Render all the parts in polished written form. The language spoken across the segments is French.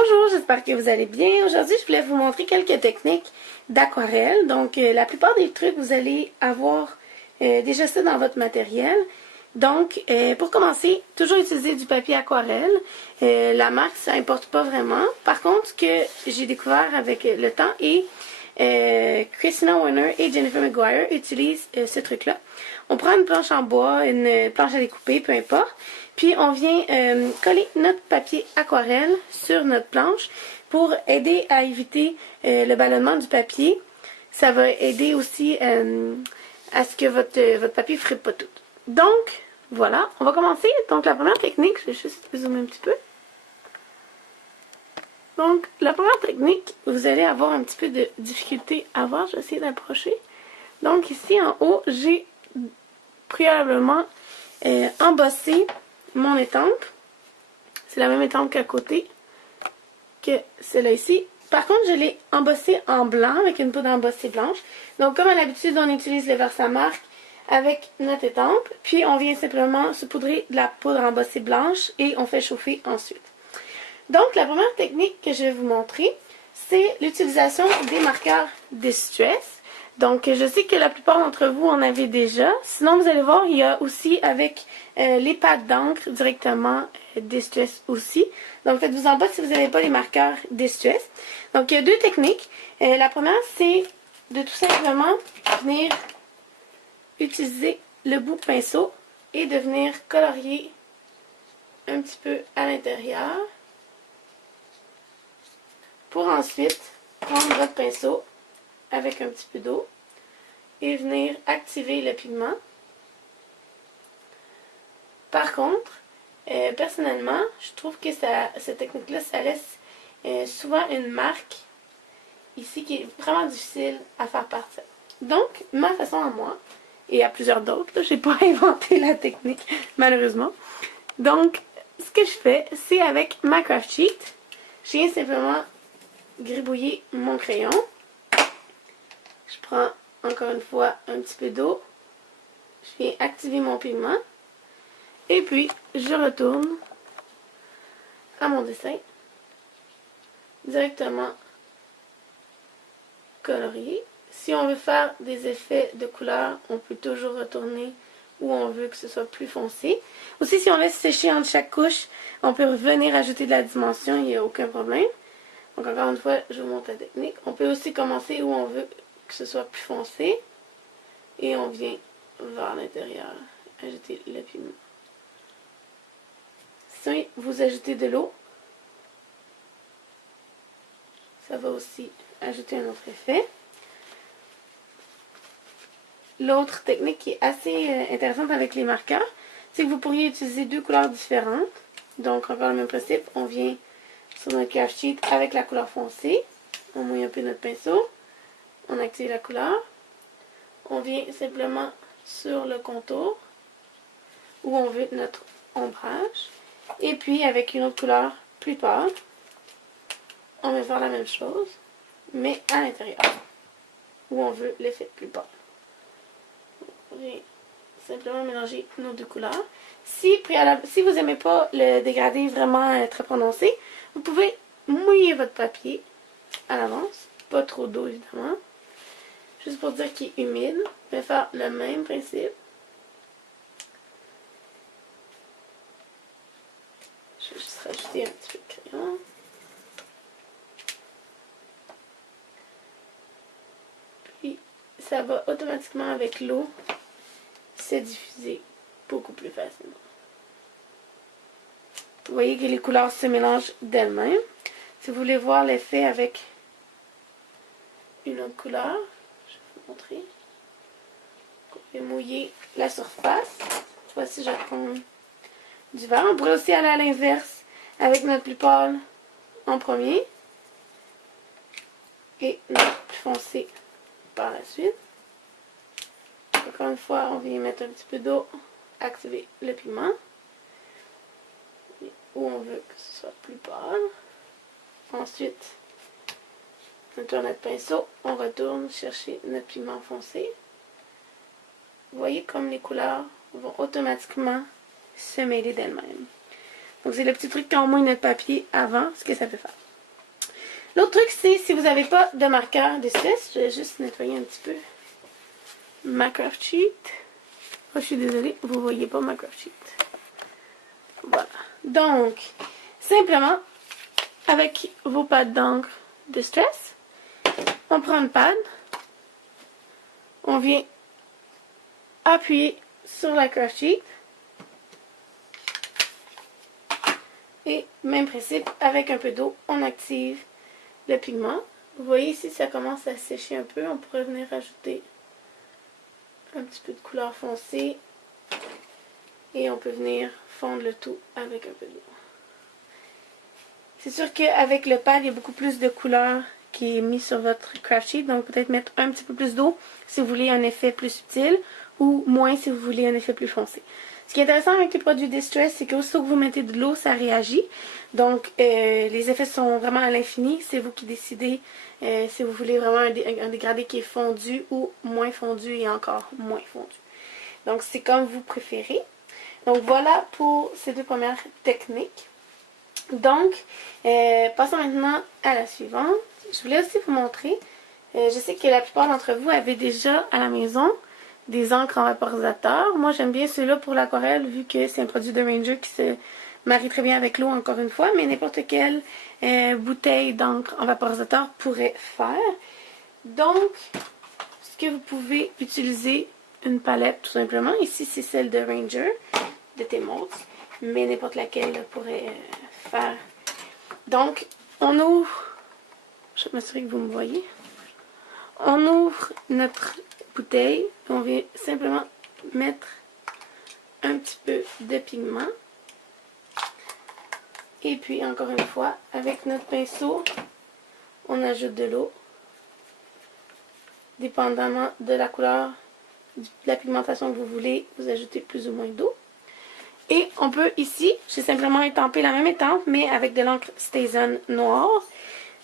Bonjour, j'espère que vous allez bien. Aujourd'hui, je voulais vous montrer quelques techniques d'aquarelle. Donc, la plupart des trucs, vous allez avoir déjà ça dans votre matériel. Donc, pour commencer, toujours utiliser du papier aquarelle. La marque, ça importe pas vraiment. Par contre, ce que j'ai découvert avec le temps et Christina Warner et Jennifer McGuire utilisent ce truc-là. On prend une planche en bois, une planche à découper, peu importe. Puis on vient coller notre papier aquarelle sur notre planche pour aider à éviter le ballonnement du papier. Ça va aider aussi à ce que votre papier ne frippe pas tout. Donc, voilà, on va commencer. Donc la première technique, je vais juste zoomer un petit peu. Donc, la première technique, vous allez avoir un petit peu de difficulté à voir. Je vais essayer d'approcher. Donc, ici en haut, j'ai préalablement embossé mon étampe. C'est la même étampe qu'à côté que celle-là ici. Par contre, je l'ai embossé en blanc avec une poudre embossée blanche. Donc, comme à l'habitude, on utilise le Versamark avec notre étampe. Puis, on vient simplement saupoudrer de la poudre embossée blanche et on fait chauffer ensuite. Donc, la première technique que je vais vous montrer, c'est l'utilisation des marqueurs Distress. Donc, je sais que la plupart d'entre vous en avez déjà. Sinon, vous allez voir, il y a aussi avec les pattes d'encre directement Distress aussi. Donc, faites-vous en bas si vous n'avez pas les marqueurs Distress. Donc, il y a deux techniques. La première, c'est de tout simplement venir utiliser le bout pinceau et de venir colorier un petit peu à l'intérieur. Pour ensuite prendre votre pinceau avec un petit peu d'eau et venir activer le pigment. Par contre, personnellement, je trouve que cette technique-là, ça laisse souvent une marque ici qui est vraiment difficile à faire partir. Donc, ma façon à moi, et à plusieurs d'autres, je n'ai pas inventé la technique, malheureusement. Donc, ce que je fais, c'est avec ma craft sheet, je viens simplement gribouiller mon crayon. Je prends encore une fois un petit peu d'eau. Je viens activer mon pigment. Et puis, je retourne à mon dessin. Directement colorier. Si on veut faire des effets de couleur, on peut toujours retourner où on veut que ce soit plus foncé. Aussi, si on laisse sécher entre chaque couche, on peut revenir ajouter de la dimension, il n'y a aucun problème. Donc encore une fois, je vous montre la technique. On peut aussi commencer où on veut que ce soit plus foncé. Et on vient vers l'intérieur ajouter le pigment. Si vous ajoutez de l'eau, ça va aussi ajouter un autre effet. L'autre technique qui est assez intéressante avec les marqueurs, c'est que vous pourriez utiliser deux couleurs différentes. Donc encore le même principe, on vient sur notre craft sheet avec la couleur foncée. On mouille un peu notre pinceau. On active la couleur. On vient simplement sur le contour où on veut notre ombrage. Et puis avec une autre couleur plus pâle, on va faire la même chose, mais à l'intérieur où on veut l'effet plus pâle. On vient simplement mélanger nos deux couleurs. Si vous n'aimez pas le dégradé vraiment très prononcé, vous pouvez mouiller votre papier à l'avance. Pas trop d'eau, évidemment. Juste pour dire qu'il est humide. Je vais faire le même principe. Je vais juste rajouter un petit peu de crayon. Puis, ça va automatiquement avec l'eau se diffuser beaucoup plus facilement. Vous voyez que les couleurs se mélangent d'elles-mêmes. Si vous voulez voir l'effet avec une autre couleur, je vais vous montrer. Je vais mouiller la surface. Cette fois-ci, je vais prendre du vert. On pourrait aussi aller à l'inverse avec notre plus pâle en premier et notre plus foncé par la suite. Encore une fois, on vient mettre un petit peu d'eau, activer le pigment. Où on veut que ce soit plus pâle. Ensuite, on tourne notre pinceau, on retourne chercher notre pigment foncé. Vous voyez comme les couleurs vont automatiquement se mêler d'elles-mêmes. Donc c'est le petit truc quand on mouille notre papier avant, ce que ça peut faire. L'autre truc, c'est si vous n'avez pas de marqueur de stress, je vais juste nettoyer un petit peu ma craft sheet. Oh, je suis désolée, vous ne voyez pas ma craft sheet. Voilà. Donc, simplement, avec vos pads d'encre de stress, on prend une pad, on vient appuyer sur la craft sheet. Et même principe, avec un peu d'eau, on active le pigment. Vous voyez ici, ça commence à sécher un peu. On pourrait venir ajouter un petit peu de couleur foncée. Et on peut venir fondre le tout avec un peu d'eau. C'est sûr qu'avec le pad, il y a beaucoup plus de couleur qui est mis sur votre craft sheet. Donc peut-être mettre un petit peu plus d'eau si vous voulez un effet plus subtil. Ou moins si vous voulez un effet plus foncé. Ce qui est intéressant avec les produits Distress, c'est qu'aussitôt que vous mettez de l'eau, ça réagit. Donc, les effets sont vraiment à l'infini. C'est vous qui décidez si vous voulez vraiment un dégradé qui est fondu ou moins fondu et encore moins fondu. Donc, c'est comme vous préférez. Donc, voilà pour ces deux premières techniques. Donc, passons maintenant à la suivante. Je voulais aussi vous montrer, je sais que la plupart d'entre vous avaient déjà à la maison des encres en vaporisateur. Moi, j'aime bien ceux-là pour l'aquarelle, vu que c'est un produit de Ranger qui se marie très bien avec l'eau, encore une fois, mais n'importe quelle bouteille d'encre en vaporisateur pourrait faire. Donc, ce que vous pouvez utiliser, une palette tout simplement. Ici, c'est celle de Ranger, de Temos, mais n'importe laquelle pourrait faire. Donc, on ouvre, je vais m'assurer que vous me voyez, on ouvre notre bouteille, on vient simplement mettre un petit peu de pigment. Et puis, encore une fois, avec notre pinceau, on ajoute de l'eau. Dépendamment de la couleur, de la pigmentation que vous voulez, vous ajoutez plus ou moins d'eau. Et on peut ici, j'ai simplement étampé la même étampe, mais avec de l'encre StazOn noire.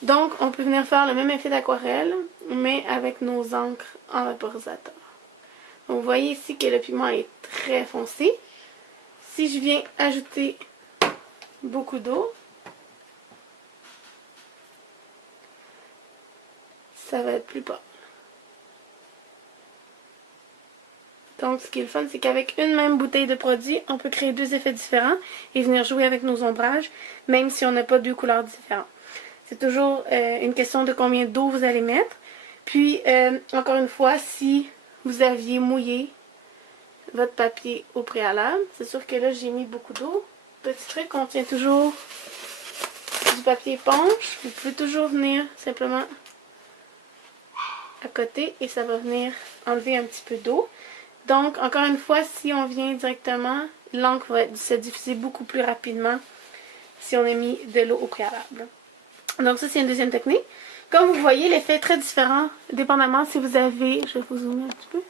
Donc, on peut venir faire le même effet d'aquarelle, mais avec nos encres en vaporisateur. Donc, vous voyez ici que le pigment est très foncé. Si je viens ajouter beaucoup d'eau, ça va être plus pâle. Donc, ce qui est le fun, c'est qu'avec une même bouteille de produit, on peut créer deux effets différents et venir jouer avec nos ombrages, même si on n'a pas deux couleurs différentes. C'est toujours une question de combien d'eau vous allez mettre. Puis, encore une fois, si vous aviez mouillé votre papier au préalable, c'est sûr que là, j'ai mis beaucoup d'eau. Petit truc, on tient toujours du papier éponge. Vous pouvez toujours venir simplement à côté et ça va venir enlever un petit peu d'eau. Donc, encore une fois, si on vient directement, l'encre va se diffuser beaucoup plus rapidement si on a mis de l'eau au préalable. Donc, ça, c'est une deuxième technique. Comme vous voyez, l'effet est très différent, dépendamment si vous avez, je vais vous zoomer un petit peu,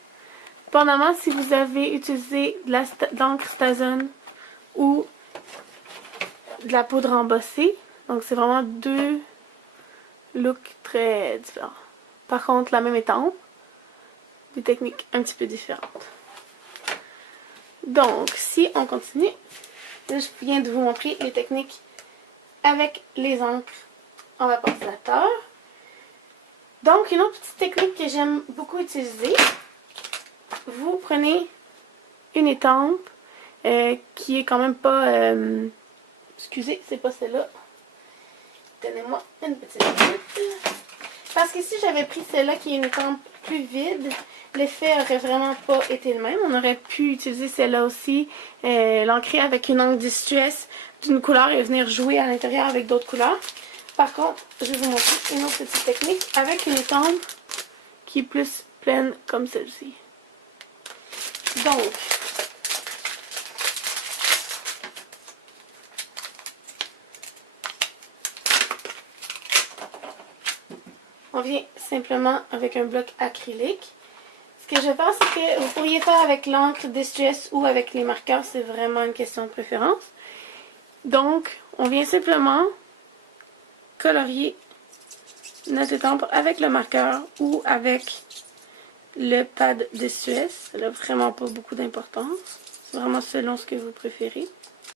dépendamment si vous avez utilisé de l'encre StazOn ou de la poudre embossée. Donc, c'est vraiment deux looks très différents. Par contre, la même étampe, des techniques un petit peu différentes. Donc, si on continue, là, je viens de vous montrer les techniques avec les encres en vaporisateur. Donc, une autre petite technique que j'aime beaucoup utiliser, vous prenez une étampe qui est quand même pas... excusez, c'est pas celle-là. Donnez-moi une petite minute. Parce que si j'avais pris celle-là qui est une étampe plus vide, l'effet aurait vraiment pas été le même. On aurait pu utiliser celle-là aussi, l'ancrer avec une encre Distress d'une couleur et venir jouer à l'intérieur avec d'autres couleurs. Par contre, je vais vous montrer une autre petite technique avec une étampe qui est plus pleine comme celle-ci. Donc, on vient simplement avec un bloc acrylique. Ce que je pense, c'est que vous pourriez faire avec l'encre Distress ou avec les marqueurs, c'est vraiment une question de préférence. Donc, on vient simplement colorier notre étampe avec le marqueur ou avec le pad Distress. Ça n'a vraiment pas beaucoup d'importance. C'est vraiment selon ce que vous préférez.